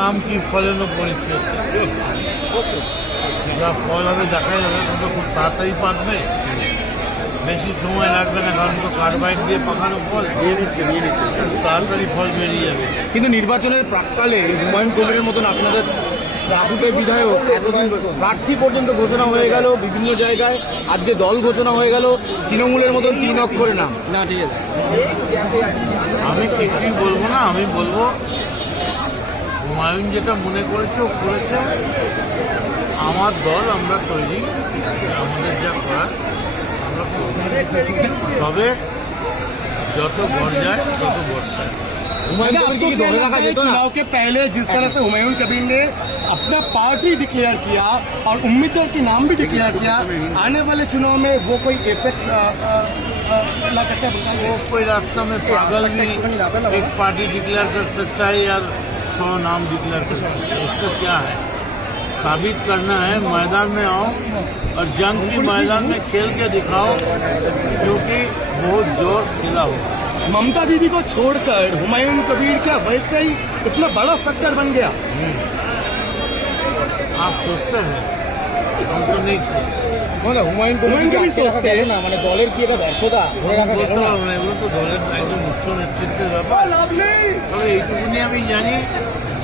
নাম কি ফলেরও পরিচয়, যা ফল হবে দেখাই যাবে, কিন্তু খুব তাড়াতাড়ি পাকবে, বেশি সময় লাগবে না, কারণ তো কার্বাইড দিয়ে পাকানো ফল নিয়ে নিচ্ছে খুব তাড়াতাড়ি ফল বেরিয়ে যাবে। কিন্তু নির্বাচনের প্রাককালে হুমায়ুন কবিরের মতন আপনাদের রাহুলের বিধায়ক এতদিন প্রার্থী পর্যন্ত ঘোষণা হয়ে গেল বিভিন্ন জায়গায়, আজকে দল ঘোষণা হয়ে গেল, তৃণমূলের মতন 3 অক্ষরে নাম। না ঠিক আছে, আমি কিছুই বলবো না, আমি বলবো হুমায়ুন যেটা মনে করেছে ও করেছে, আমার দল আমরা তৈরি, আমাদের যা করার আমরা করব। তবে যত গর্জায় তত বর্ষায়। चुनाव के पहले जिस तरह से हुमायूं कबीर ने अपना पार्टी डिक्लेयर किया और उम्मीदवार के नाम भी डिक्लेयर किया, आने वाले चुनाव में वो कोई इफेक्ट ला सकता है? वो कोई रास्ता में पागल नहीं एक पार्टी डिक्लेयर कर सकता है या 100 नाम डिक्लेयर कर सकता है, इसका क्या है? साबित करना है, मैदान में आओ और जंग की मैदान में खेल के दिखाओ, क्योंकि बहुत जोर खिला होगा। ममता दीदी को छोड़कर हुमायूं कबीर क्या वैसे ही इतना बड़ा फैक्टर बन गया? आप सोचते हैं, हम तो नहीं सोचते। হুমায়ুন কবির সোচতে না, মানে দলের কি এটা ব্যর্থতা ধরে রাখা গেল বলতে না? পারবো না, এগুলো তো দলের একদম উচ্চ নেতৃত্বের ব্যাপার। তবে এইটুকুনি আমি জানি,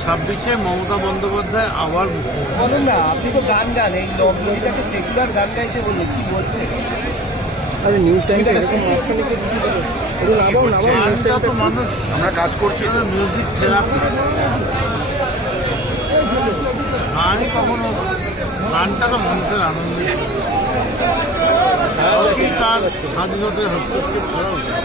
26-এ মমতা বন্দ্যোপাধ্যায় আবার মুখ্যমন্ত্রী। বলুন না, আপনি তো গান গান, এই লগ্নটাকে সেকুলার গান গাইতে বলুন, কি বলবেন? আরে নিউজ টাইমটা এরকম মাঝখানে কি ঢুকে গেল? একটু নামাও নিউজ গানটা তো মানুষ, আমরা কাজ করছি মিউজিক থেরাপি। গানই কখনো, গানটা তো মানুষের আনন্দ, তার স্বাধীনতায় হস্তক্ষেপ করা উচিত।